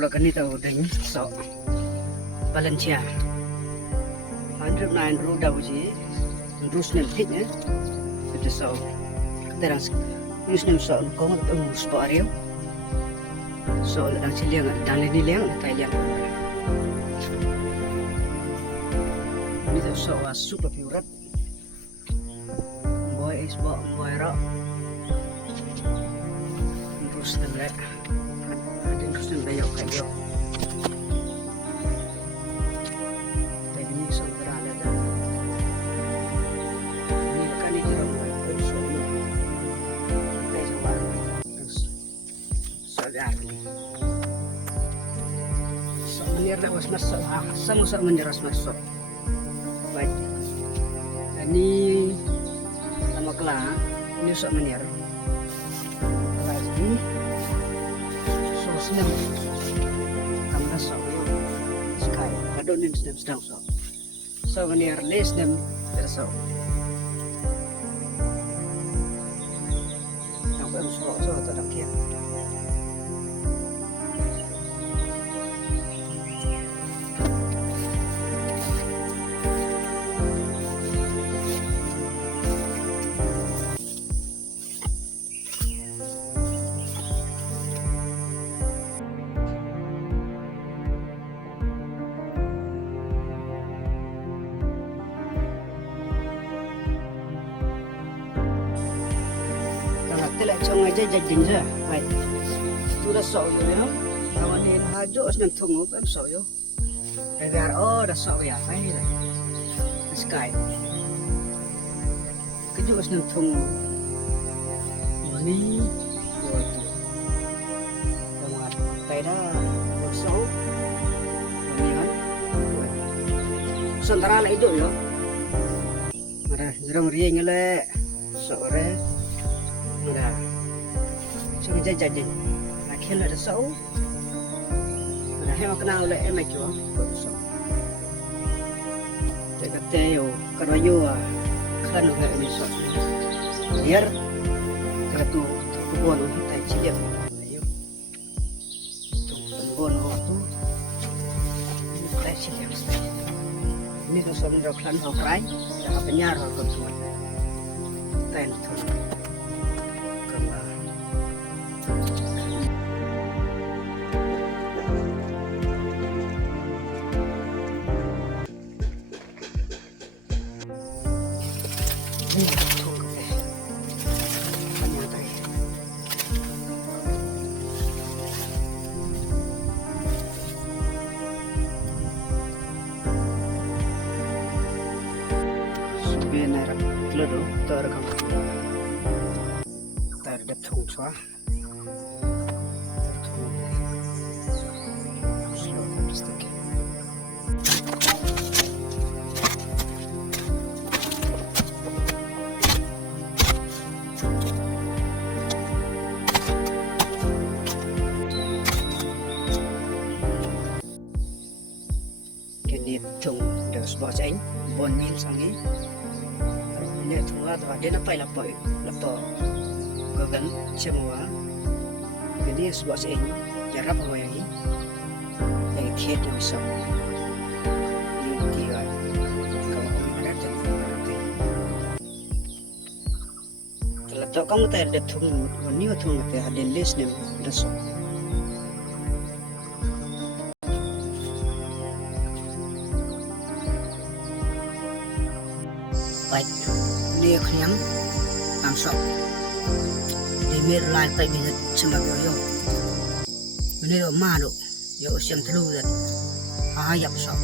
lo kanita udeng so Valencia 109 road dabuji rusnem thitne itu so terang rusnem so ko spario so lang siliang dan liang Thailand itu so super pure boy is boy rock rusnem le ada rusnem bayo kayo was masuk sama menyeras masuk baik ini sama kelah ini sok menyer lagi sosnya kamu masuk sky ada nih sedang sok so menyer les dan tersok aku harus sok tetap kian Tidak cuma aja jadi je, baik. Sudah soyo, you know. Kawan ini hajo senang tunggu kan soyo. Agar dah soyo ya, baik. Sky. Keju senang tunggu. Ini, waktu. Kamu peda bersau. Ini kan. Sementara itu yo. Ada jerung riang le, sore. Udah, cuma jadi, akhirnya ada sau, udah hemat kenal oleh emak juga, bersau. Jaga teo, karayu kan udah ini sau, biar keratu kebun kita cilik, ayo, kebun waktu kita cilik, ini tuh sebenarnya kan hokai, jangan penyar kalau tuan, ten tuh. Benar, telur terekam. Terdekat thung cua. Slow plastik. Kini thung dah sebab ceng, bon mil sangi. Ini thua tu ada apa gagal semua. Jadi sebab saya jarap apa yang kiat yang besar. Ini dia kalau ada jadi. Kalau kamu tak ada thung, ni thung tu ada list ni dah so. Baik. Dia khniang amsok di mirlai pai binat semua yo ini malu yo siang telu dan ayam sok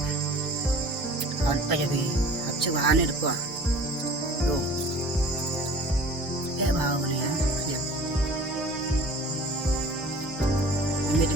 an pai jadi cuma ane depa yo bau ni ya khniang mit